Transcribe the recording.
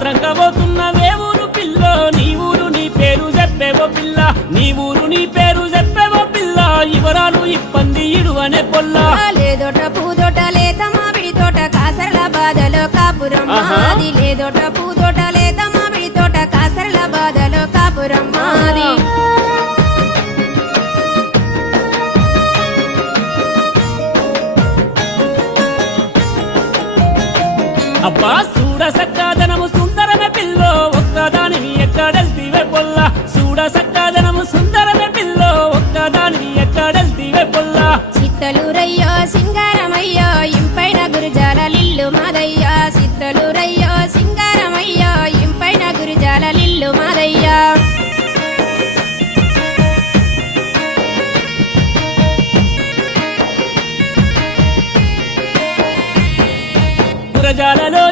ఆత్రంగా పోతున్నవే ఊరు పిల్లో నీ ఊరు నీ పేరు చెప్పేవో పిల్ల నీ ఊరు నీ పేరు చెప్పేవో పిల్ల వివరాలు ఇబ్బంది ఇడువనే పొల్ల లేదోట పూదోట లేత మామిడి తోట కాసరల బాధలో కాపురం మాది లేదోట పూదోట లేత మామిడి తోట కాసరల బాధలో కాపురం మాది అబ్బా చూడ సక్కాదనము సుందరమే పిల్లో ఒక్కదానివి ఎక్కడెళ్తివే పొల్ల చూడ సక్కాదనము సుందరమే పిల్లో ఒక్కదానివి ఎక్కడెళ్తివే పొల్ల చిత్తలూరయ్యో సింగారమయ్యో ఇంపైన గురుజాల లిల్లు మాదయ్యా చిత్తలూరయ్యో సింగారమయ్యో ఇంపైన గురుజాల లిల్లు మాదయ్యా గురజాలలో